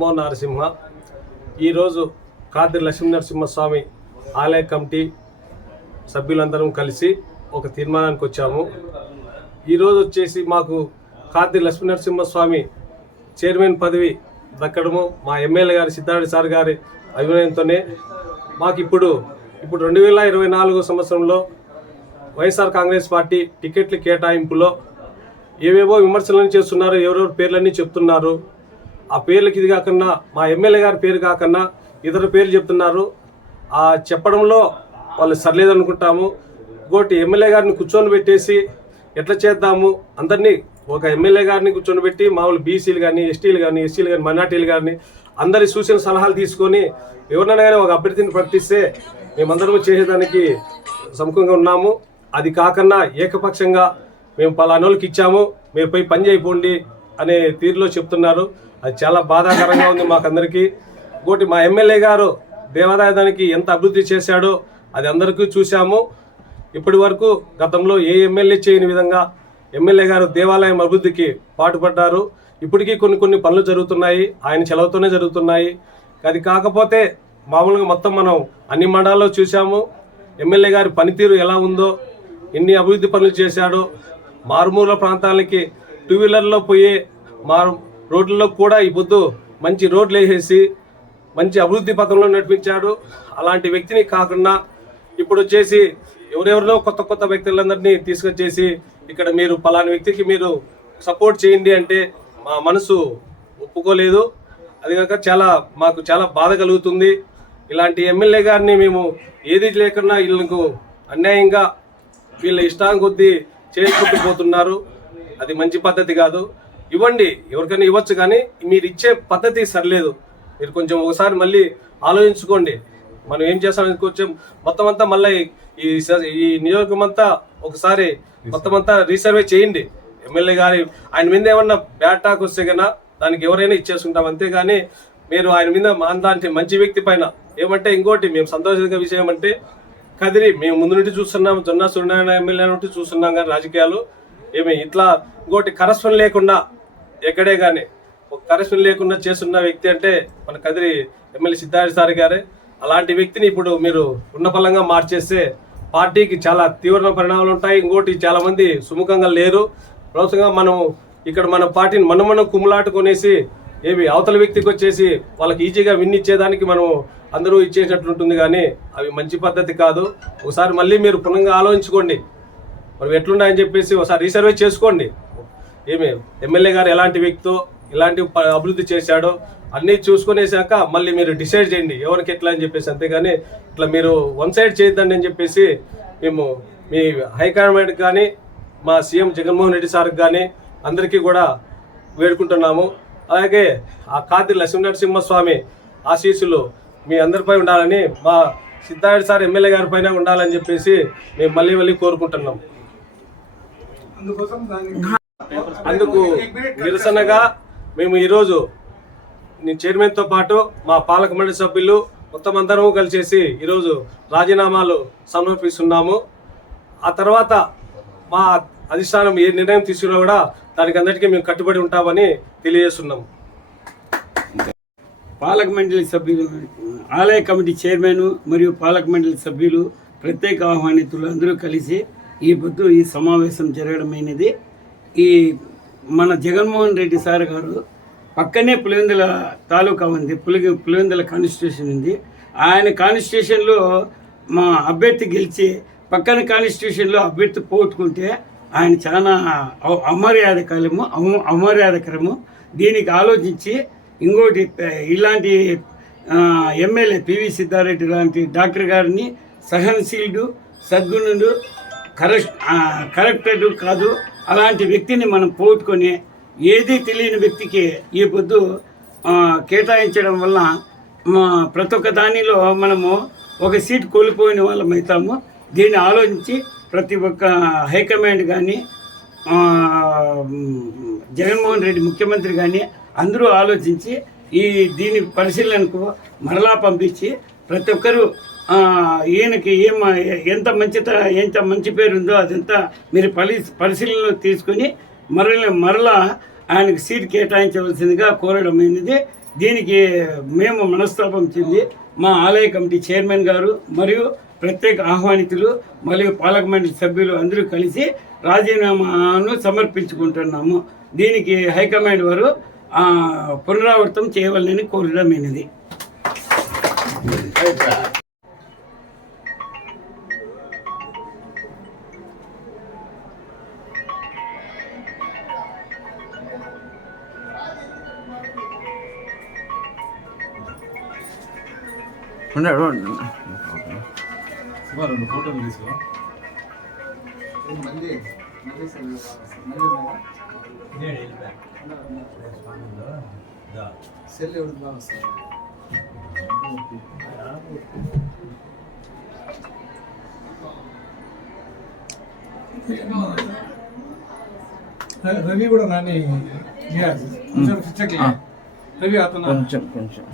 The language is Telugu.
నమో నరసింహ ఈరోజు కాదిరి లక్ష్మీనరసింహస్వామి ఆలయ కమిటీ సభ్యులందరం కలిసి ఒక తీర్మానానికి వచ్చాము. ఈరోజు వచ్చేసి మాకు కాదిరి లక్ష్మీనరసింహస్వామి చైర్మన్ పదవి దక్కడము మా ఎమ్మెల్యే గారి సిద్ధార్థ సార్ గారి అభినయంతోనే మాకు ఇప్పుడు ఇప్పుడు రెండు వేల ఇరవై నాలుగు సంవత్సరంలో వైఎస్ఆర్ కాంగ్రెస్ పార్టీ టికెట్ల కేటాయింపులో ఏవేవో విమర్శలను చేస్తున్నారు ఎవరెవరు పేర్లన్నీ చెప్తున్నారు. ఆ పేర్లకి ఇది కాకుండా మా ఎమ్మెల్యే గారి పేరు కాకుండా ఇతర పేర్లు చెప్తున్నారు. ఆ చెప్పడంలో వాళ్ళు సర్లేదు అనుకుంటాము ఇంకోటి ఎమ్మెల్యే గారిని కూర్చొని పెట్టేసి ఎట్లా చేద్దాము? అందరినీ ఒక ఎమ్మెల్యే గారిని కూర్చొని పెట్టి మామూలు బీసీలు కానీ ఎస్టీలు కానీ ఎస్సీలు కానీ మైనార్టీలు కానీ అందరి సూచన సలహాలు తీసుకొని ఎవరినైనా కానీ ఒక అభ్యర్థిని ప్రకటిస్తే మేమందరం చేసేదానికి సముఖంగా ఉన్నాము. అది కాకుండా ఏకపక్షంగా మేము పలానోళ్ళకి ఇచ్చాము. మీరు పోయి పని చేయకండి అనే తీరులో చెప్తున్నారు. అది చాలా బాధాకరంగా ఉంది మాకందరికీ. ఇంకోటి మా ఎమ్మెల్యే గారు దేవాదాయానికి ఎంత అభివృద్ధి చేశాడో అది అందరికీ చూశాము. ఇప్పటి వరకు గతంలో ఏ ఎమ్మెల్యే చేయని విధంగా ఎమ్మెల్యే గారు దేవాలయం అభివృద్ధికి పాటుపడ్డారు. ఇప్పటికీ కొన్ని కొన్ని పనులు జరుగుతున్నాయి. ఆయన చెలవుతోనే జరుగుతున్నాయి. అది కాకపోతే మామూలుగా మొత్తం మనం అన్ని మండలాల్లో చూసాము ఎమ్మెల్యే గారి పనితీరు ఎలా ఉందో ఎన్ని అభివృద్ధి పనులు చేశాడో మారుమూల ప్రాంతాలకి టూ వీలర్లో పోయే మారు రోడ్లలో కూడా ఈ పొద్దు మంచి రోడ్లు వేసేసి మంచి అభివృద్ధి పథంలో నడిపించాడు. అలాంటి వ్యక్తిని కాకుండా ఇప్పుడు వచ్చేసి ఎవరెవరినో కొత్త కొత్త వ్యక్తులందరినీ తీసుకొచ్చేసి ఇక్కడ మీరు పలాని వ్యక్తికి మీరు సపోర్ట్ చేయండి అంటే మా మనసు ఒప్పుకోలేదు. అది కాక చాలా మాకు చాలా బాధ కలుగుతుంది. ఇలాంటి ఎమ్మెల్యే గారిని మేము ఏది లేకుండా వీళ్ళకు అన్యాయంగా వీళ్ళ ఇష్టాం కొద్దీ చేసుకుంటూ పోతున్నారు అది మంచి పద్ధతి కాదు. ఇవ్వండి ఎవరికైనా ఇవ్వచ్చు కానీ మీరు ఇచ్చే పద్ధతి సరిలేదు. మీరు కొంచెం ఒకసారి మళ్ళీ ఆలోచించుకోండి. మనం ఏం చేస్తామని కొంచెం మొత్తం అంతా మళ్ళీ ఈ ఈ నియోజకం అంతా ఒకసారి మొత్తం అంతా రీసర్వే చేయండి. ఎమ్మెల్యే గారి ఆయన మీద ఏమన్నా బ్యాడ్ టాక్ వస్తే కన్నా దానికి ఎవరైనా ఇచ్చేసుకుంటాం. అంతేగాని మీరు ఆయన మీద మాందాంటి మంచి వ్యక్తి పైన ఏమంటే ఇంకోటి మేము సంతోషంగా విషయం అంటే కదిరి మేము ముందు నుండి చూస్తున్నాం జొన్న సూర్యనారాయణ ఎమ్మెల్యే నుండి చూస్తున్నాం కానీ రాజకీయాలు ఏమి ఇట్లా ఇంకోటి కరస్పం లేకుండా ఎక్కడే కానీ ఒక కరెక్షన్ లేకుండా చేస్తున్న వ్యక్తి అంటే మన కదిరి ఎమ్మెల్యే సిద్ధార్థ సారి గారే. అలాంటి వ్యక్తిని ఇప్పుడు మీరు ఉన్నపలంగా మార్చేస్తే పార్టీకి చాలా తీవ్ర పరిణామాలు ఉంటాయి. ఇంకోటి చాలా మంది సుముఖంగా లేరు. ప్రస్తుతంగా మనం ఇక్కడ మన పార్టీని మనం మనం కుమ్ములాటుకొనేసి ఏమి అవతల వ్యక్తికి వచ్చేసి వాళ్ళకి ఈజీగా విన్ ఇచ్చేదానికి మనం అందరూ ఇచ్చేసినట్లుంటుంది కానీ అవి మంచి పద్ధతి కాదు. ఒకసారి మళ్ళీ మీరు పునంగా ఆలోచించుకోండి. మరి ఎట్లున్నాయని చెప్పేసి ఒకసారి రీసర్వే చేసుకోండి. ఏమి? ఎమ్మెల్యే గారు ఎలాంటి వ్యక్తితో ఎలాంటి అభివృద్ధి చేశాడో అన్నీ చూసుకునేసాక మళ్ళీ మీరు డిసైడ్ చేయండి. ఎవరికి ఎట్లా అని చెప్పేసి అంతేగాని ఇట్లా మీరు వన్ సైడ్ చేయొద్దండి అని చెప్పేసి మేము మీ హైకమాండ్ కానీ మా సీఎం జగన్మోహన్ రెడ్డి సార్కి కానీ అందరికీ కూడా వేడుకుంటున్నాము. అలాగే ఆ కాతి లక్ష్మీనరసింహస్వామి ఆశీస్సులు మీ అందరిపై ఉండాలని మా సిద్ధార్థ సార్ ఎమ్మెల్యే గారి పైన ఉండాలని చెప్పేసి మేము మళ్ళీ మళ్ళీ కోరుకుంటున్నాం. అందుకు నిరసనగా మేము ఈరోజు నీ చైర్మన్తో పాటు మా పాలక మండలి సభ్యులు మొత్తం అందరము కలిసేసి ఈరోజు రాజీనామాలు సమర్పిస్తున్నాము. ఆ తర్వాత మా అధిష్టానం ఏ నిర్ణయం తీసుకున్నా కూడా దానికి అందరికీ మేము కట్టుబడి ఉంటామని తెలియజేస్తున్నాము. పాలక మండలి సభ్యులు ఆలయ కమిటీ చైర్మన్ మరియు పాలక మండలి సభ్యులు ప్రత్యేక ఆహ్వానితులు అందరూ కలిసి ఈ పొద్దు ఈ సమావేశం జరగడమైనది. ఈ మన జగన్మోహన్ రెడ్డి సార్ గారు పక్కనే పులివెందుల తాలూకా ఉంది పులి పులివెందుల కాన్స్టిట్యూషన్ ఉంది. ఆయన కాన్స్టిట్యూషన్లో మా అభ్యర్థి గెలిచి పక్కన కాన్స్టిట్యూషన్లో అభ్యర్థి పోగొట్టుకుంటే ఆయన చాలా అమర్యాదకాలము అమర్యాదకరము అమ- అమర్యాదకరము. దీనికి ఆలోచించి ఇంకోటి ఇలాంటి ఎమ్మెల్యే పివి సిద్ధారెడ్డి లాంటి డాక్టర్ గారిని సహనశీలుడు సద్గుణుడు కరెక్ట్ కరెక్టెడ్ కాదు అలాంటి వ్యక్తిని మనం పోగొట్టుకొని ఏదీ తెలియని వ్యక్తికి ఈ పొద్దు కేటాయించడం వల్ల మా ప్రతి ఒక్క దానిలో మనము ఒక సీట్ కోల్పోయిన వాళ్ళం అవుతాము. దీన్ని ఆలోచించి ప్రతి ఒక్క హైకమాండ్ కానీ జగన్మోహన్ రెడ్డి ముఖ్యమంత్రి కానీ అందరూ ఆలోచించి ఈ దీని పరిశీలనకు మరలా పంపించి ప్రతి ఒక్కరూ ఈయనకి ఏం ఎంత మంచి ఎంత మంచి పేరు ఉందో అదంతా మీరు పరి పరిశీలనలో తీసుకొని మరల మరలా ఆయనకు సీట్ కేటాయించవలసిందిగా కోరడం అనేది దీనికి మేము మనస్తాపం చెంది మా ఆలయ కమిటీ చైర్మన్ గారు మరియు ప్రత్యేక ఆహ్వానితులు మరియు పాలక మండలి సభ్యులు అందరూ కలిసి రాజీనామాను సమర్పించుకుంటున్నాము. దీనికి హైకమాండ్ వారు పునరావృతం చేయవాలని కోరడమైనది ఉన్నాడు ఉన్నాడు. రవి కూడా రాని కొంచెం పిచ్చకి రవి అతను కొంచెం కొంచెం